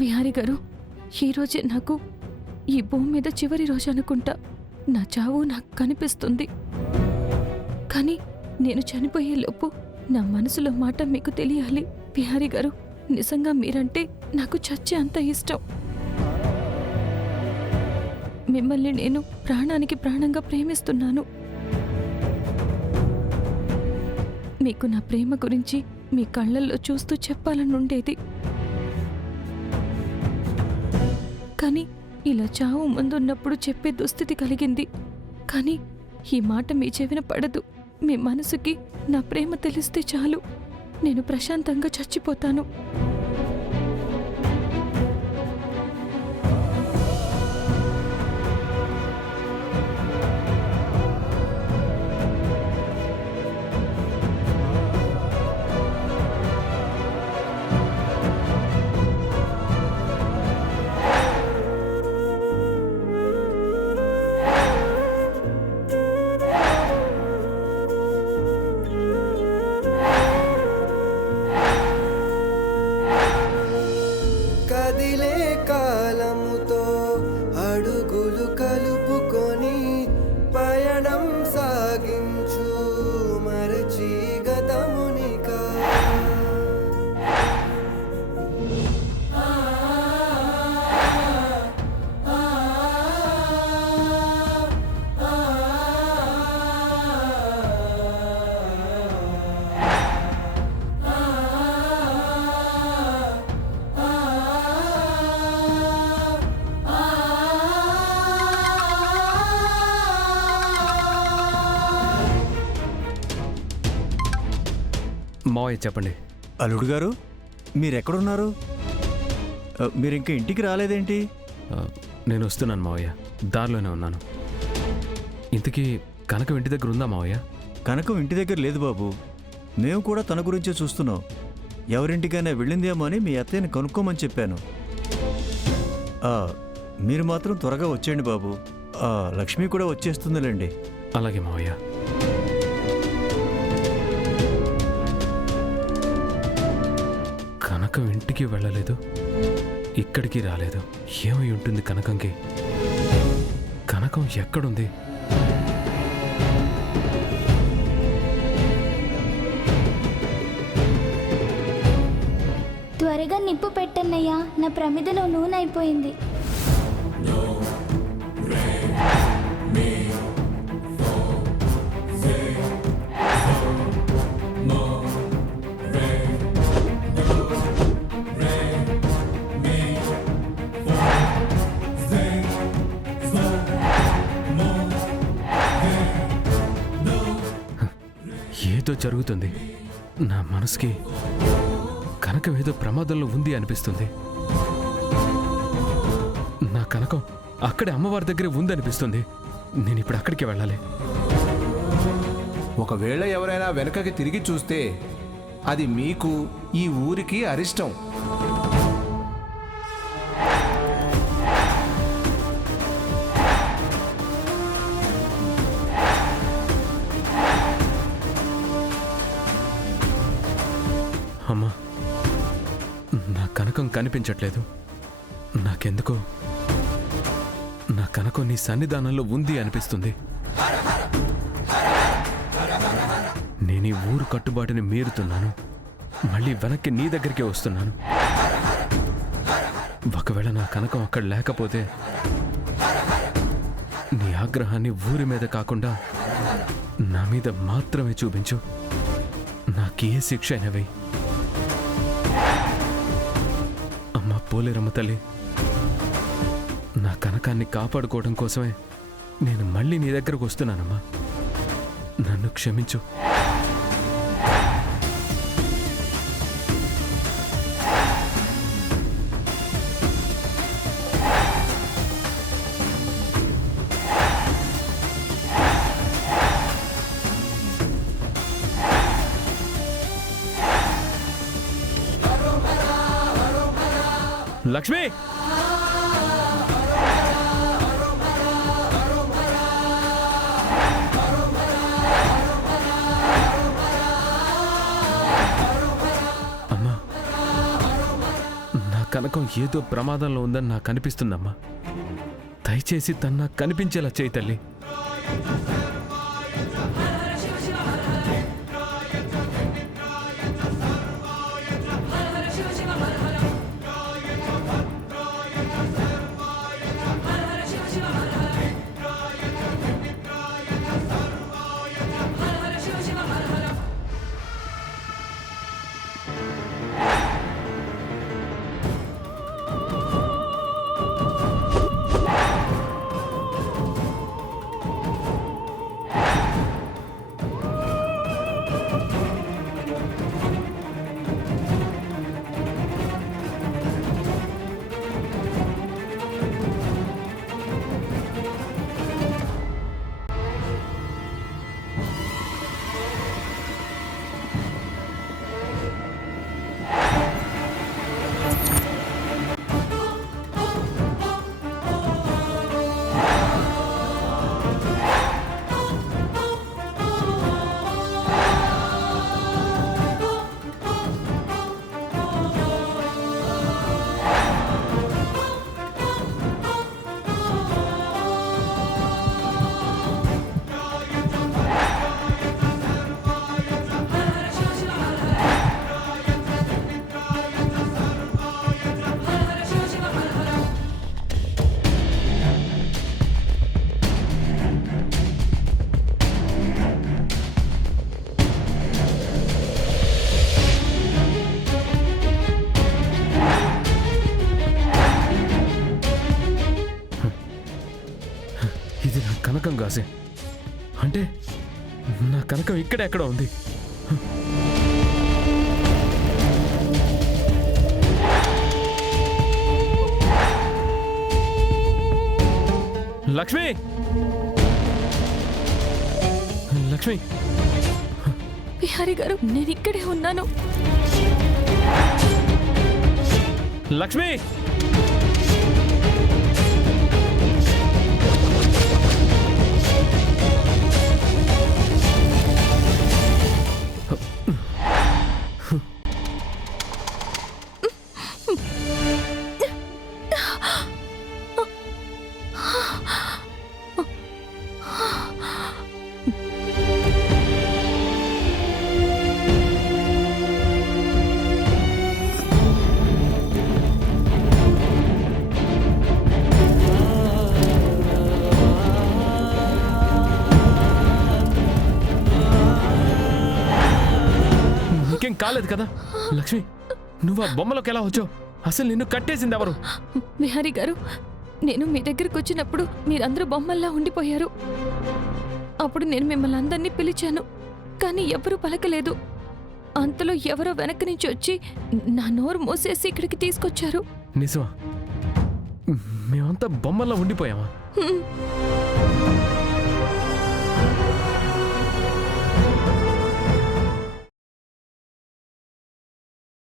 విహారీ గారు, ఈరోజే నాకు ఈ భూమి మీద చివరి రోజు అనుకుంటా. నా చావు నాకు కనిపిస్తుంది. కానీ నేను చనిపోయేలోపు నా మనసులో మాట మీకు తెలియాలి. విహారీ గారు, నిజంగా మీరంటే నాకు చచ్చే అంత ఇష్టం. మిమ్మల్ని నేను ప్రాణానికి ప్రాణంగా ప్రేమిస్తున్నాను. మీకు నా ప్రేమ గురించి మీ కళ్ళల్లో చూస్తూ చెప్పాలనుండేది. కానీ ఇలా చావు ముందున్నప్పుడు చెప్పే దుస్థితి కలిగింది. కానీ ఈ మాట మీ చెవిన పడదు. మీ మనసుకి నా ప్రేమ తెలిస్తే చాలు, నేను ప్రశాంతంగా చచ్చిపోతాను. మావయ్య చెప్పండి. అల్లుడు గారు, మీరెక్కడున్నారు? మీరింకా ఇంటికి రాలేదేంటి? నేను వస్తున్నాను మావయ్య, దారిలోనే ఉన్నాను. ఇంతకీ కనకం ఇంటి దగ్గర ఉందా మావయ్య? కనకం ఇంటి దగ్గర లేదు బాబు. మేము కూడా తన గురించే చూస్తున్నాం. ఎవరింటికైనా వెళ్ళిందేమో అని మీ అత్తయ్యని కనుక్కోమని చెప్పాను. మీరు మాత్రం త్వరగా వచ్చేయండి బాబు. లక్ష్మి కూడా వచ్చేస్తుందిలేండి. అలాగే మావయ్య. కనకం ఇంటికి వెళ్ళలేదు, ఇక్కడికి రాలేదు. ఏమై ఉంటుంది కనకంకి? కనకం ఎక్కడుంది? త్వరగా నిప్పు పెట్టన్నయ్యా, నా ప్రమిదలో నూనె అయిపోయింది. ఏదో జరుగుతుంది. నా మనసుకి కనకం ఏదో ప్రమాదంలో ఉంది అనిపిస్తుంది. నా కనకం అక్కడే అమ్మవారి దగ్గరే ఉందనిపిస్తుంది. నేను ఇప్పుడు అక్కడికి వెళ్ళాలి. ఒకవేళ ఎవరైనా వెనకకి తిరిగి చూస్తే అది మీకు, ఈ ఊరికి అరిష్టం. అమ్మా, నా కనకం కనిపించట్లేదు. నాకెందుకో నా కనకం నీ సన్నిధానంలో ఉంది అనిపిస్తుంది. నేను ఈ ఊరు కట్టుబాటుని మీరుతున్నాను. మళ్ళీ వెనక్కి నీ దగ్గరికే వస్తున్నాను. ఒకవేళ నా కనకం అక్కడ లేకపోతే నీ ఆగ్రహాన్ని ఊరి మీద కాకుండా నా మీద మాత్రమే చూపించు. నాకే శిక్ష అయినవి. అమ్మ పోలేరమ్మ తల్లి, నా కనకాన్ని కాపాడుకోవడం కోసమే నేను మళ్ళీ నీ దగ్గరకు వస్తున్నానమ్మా. నన్ను క్షమించు. లక్ష్మి, కనకం ఏదో ప్రమాదంలో ఉందని నాకు అనిపిస్తుందమ్మా. దయచేసి తను నాకు కనిపించేలా చేయి తల్లి. ఇది నా కనకం గాసే. అంటే నా కనకం ఇక్కడెక్కడ ఉంది? లక్ష్మి, లక్ష్మి. విహారీ గారు, నేను ఇక్కడే ఉన్నాను. లక్ష్మి, నీకేం కాలేదు కదా? లక్ష్మి, నువ్వు ఆ బొమ్మలోకి ఎలా వచ్చావు? అసలు నిన్ను కట్టేసింది ఎవరు? విహారీ గారు, నేను మీ దగ్గరికి వచ్చినప్పుడు మీరందరూ బొమ్మల్లా ఉండిపోయారు. అప్పుడు నేను మిమ్మల్ని అందరినీ పిలిచాను, కానీ ఎవరూ పలకలేదు. అంతలో ఎవరో వెనక నుంచి వచ్చి నా నోరు మూసేసి ఇక్కడికి తీసుకొచ్చారు. నిజమా? మేమంతా బొమ్మల్లా ఉండిపోయామా? హ్మ్.